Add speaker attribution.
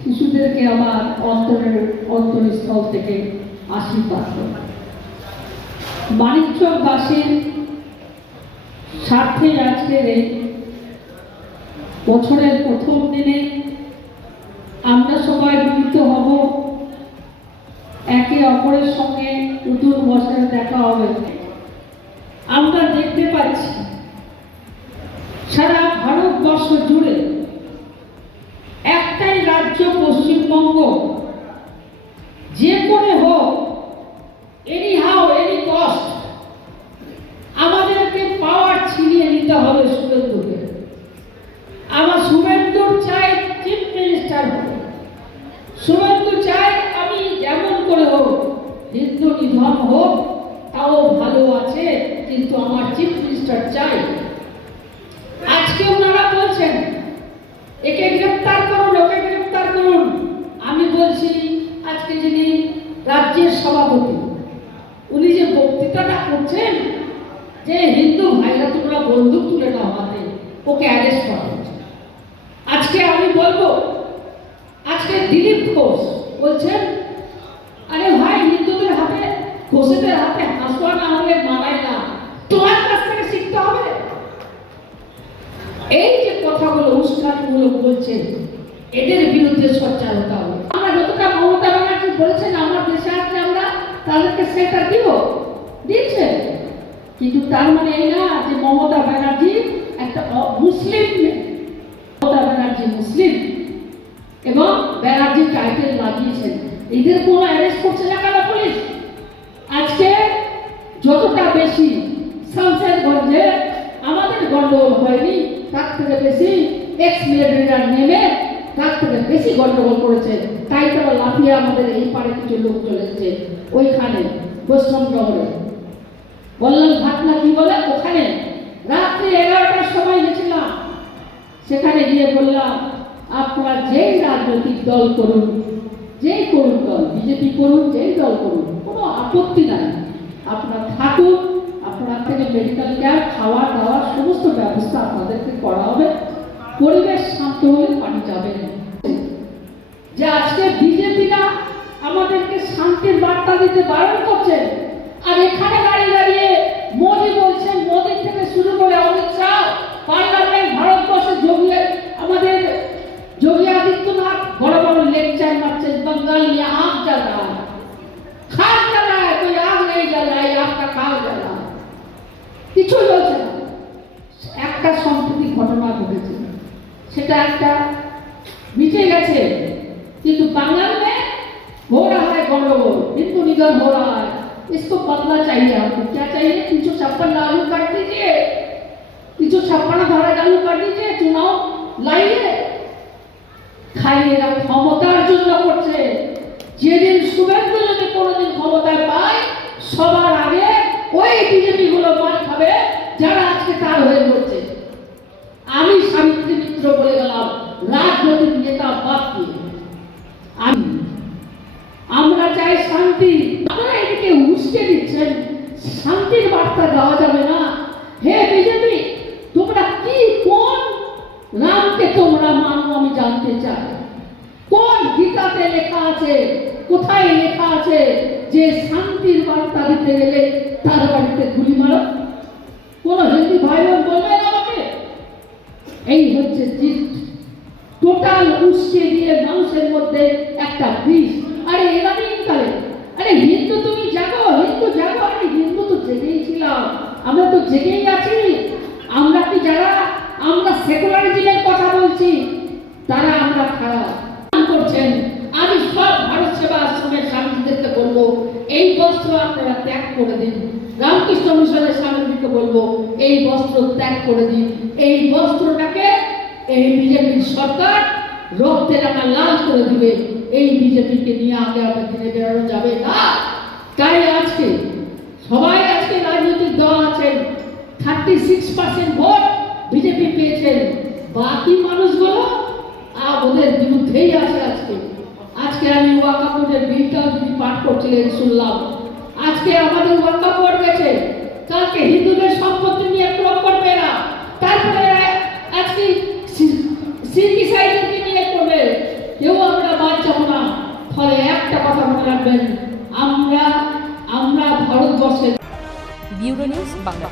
Speaker 1: শিশুদেরকে আমার অন্তরের অন্তরস্থল থেকে আশীর্বাদ করব বাণিজ্যবাসীর স্বার্থে আজকের এই বছরের প্রথম দিনে আমরা সবাই মিলিত হব। একে অপরের সঙ্গে নতুন বছরে দেখা হবে। আমরা দেখতে পাচ্ছি সারা ভারতবর্ষ জুড়ে রাজ্য পশ্চিমবঙ্গ, যে করে হোক এনি হাও এনি কস্ট আমাদেরকে পাওয়ার ছিনিয়ে নিতে হবে শুভেন্দুকে আমার শুভেন্দুর চাই চিফ মিনিস্টার হবে শুভেন্দু চাই আমি যেমন করে হোক, হিন্দু নিধন হোক, তাও ভালো আছে, কিন্তু আমার চিফ মিনিস্টার চাই। আজকে ওনারা বলছেন একে গ্রেপ্তার করুন ওকে গ্রেপ্তার করুন আমি বলছি আজকে যিনি রাজ্যের সভাপতি। উনি যে বক্তৃতাটা করছেন, যে হিন্দু ভাইরা তোমরা বন্দুক তুলে নাও হাতে, ওকে অ্যারেস্ট করা আজকে আমি বলব, আজকে দিলীপ ঘোষ বলছেন, আরে ভাই, হিন্দুদের হাতে, ঘোষেদের হাতে হাসুয়া না হলে মানায় না। তোমার কাছ থেকে শিখতে হবে। এই যে কথাগুলো উস্কানিমূলক বলছেন, এদের বিরুদ্ধে সোচ্চার হতে হবে। আমরা যতটা মমতা ব্যানার্জি বলেছেন আমার দেশে আছে আমরা তাদেরকে সেটা দিব। দিচ্ছে কিন্তু তার মানে এই না যে মমতা ব্যানার্জি একটা মুসলিম মমতা ব্যানার্জি মুসলিম। এবং ব্যানার্জি টাইটেল লাগিয়েছেন। এদের কোনো অ্যারেস্ট করছে না কেন পুলিশ? আজকে যতটা বেশি শামশেরগঞ্জে আমাদের গন্ডগোল হয়নি, তার থেকে বেশি এক্স মিলিটারিরা নেমে তার থেকে বেশি গন্ডগোল করেছে, তাই তারা লাফিয়ে আমাদের এই পারে কিছু লোক চলে এসেছে, ওইখানে বৈষ্ণব নগরে বললাম ঘাটনা কি বলে ওখানে? রাত্রি এগারোটার সময় গেছিলাম। সেখানে গিয়ে বললাম, আপনারা যেই রাজনৈতিক দল করুন, যেই করুন দল, বিজেপি করুন, যেই দল করুন, কোনো আপত্তি নাই। আপনারা থাকুন, আপনার থেকে মেডিকেল ক্যাম্প খাওয়া দাওয়ার সমস্ত ব্যবস্থা আপনাদেরকে করা হবে। পরিবেশ শান্ত হলে পানি যাবে না। যে আজকে বিজেপিরা আমাদেরকে শান্তির বার্তা দিতে বারণ করছে, আর এখানে দাঁড়িয়ে দাঁড়িয়ে মোদি বলছেন মোদি থেকে শুরু করে অমিত শাহ পার্লামেন্ট ভারতবর্ষে যোগী আমাদের যোগী আদিত্যনাথ, বড় বড় লেকচার মারছেন বঙ্গাল নিয়ে আগ জ্বালা রা জ্বালা তুই আগ নেই জ্বালা রা আপনা জ্বালা। কিছু সেটা একটা মিটে গেছে কিন্তু बंगाल में हो रहा है गंडगोल हिंदू निधन हो रहा है इसको बदला चाहिए आपको क्या चाहिए तीन सौ छप्पन लागू कर दीजिए तीन सौ छप्पन धारा लागू कर दीजिए चुनाव लाइए খালি এরা ক্ষমতার জন্য করছে যেদিন শুভেন্দু যদি কোনোদিন ক্ষমতায় পায় সবার আগে আমরা চাই শান্তি। আপনারা এদিকে উস্কে দিচ্ছেন। শান্তির বার্তা দেওয়া যাবে না। হে বিজেপি, তোমরা কি কোন রামকে তোমরা মানো আমি জানতে চাই। কোন গীতাতে লেখা আছে, কোথায় লেখা আছে যে শান্তির বার্তা দিতে গেলে তার বাড়িতে গুলি মারো? কোন হিন্দি ভাই বোন বলবেন আমাকে? এই হচ্ছে জিত। টোটাল উস্কে দিয়ে মানুষের মধ্যে একটা বিষ আরে এরানি কালে আরে হিন্দু তুমি জাগো হিন্দু জাগো আরে হিন্দু তো জেগেই ছিলাম আমরা তো জেগেই আছি আমরা কি যারা আমরা সেকুলারিজমের কথা বলছি, তারা আমরা খারাপ। করছেন। আমি সব ভারত সেবা আশ্রমের স্বামীজিদেরকে বলব, এই বস্ত্র আপনারা ত্যাগ করে দিন। রামকৃষ্ণ মিশনের স্বামীজিকে বলব, এই বস্ত্র ত্যাগ করে দিন। এই বস্ত্রটাকে এই বিজেপির সরকার রক্তে রাঙা লাল করে দিবে। এই বিজেপিকে নিয়ে আগে আগে দিনে বেরোনো যাবে না। তাই আজকে সবাই আজকে রাজনৈতিক দল আছেন thirty six percent vote. BJP পেয়েছেন বাকি মানুষগুলো ওদের বিরুদ্ধেই আছে আজকে। আজকে আমি ওয়াকাপুরের বিলটাও যদি পাঠ করছিলেন, শুনলাম। আজকে আমাদের ওয়াকাপুর গেছে। কালকে হিন্দুদের সম্পত্তি নিয়ে প্রয়োগ করবে না তারপরে আজকে সিল্কি সাইডকে নিয়ে করবে। কেউ আমরা বাঁচাব না। ফলে একটা কথা মনে রাখবেন, আমরা আমরা ভারতবর্ষের
Speaker 2: ব্যুরো নিউজ বাংলা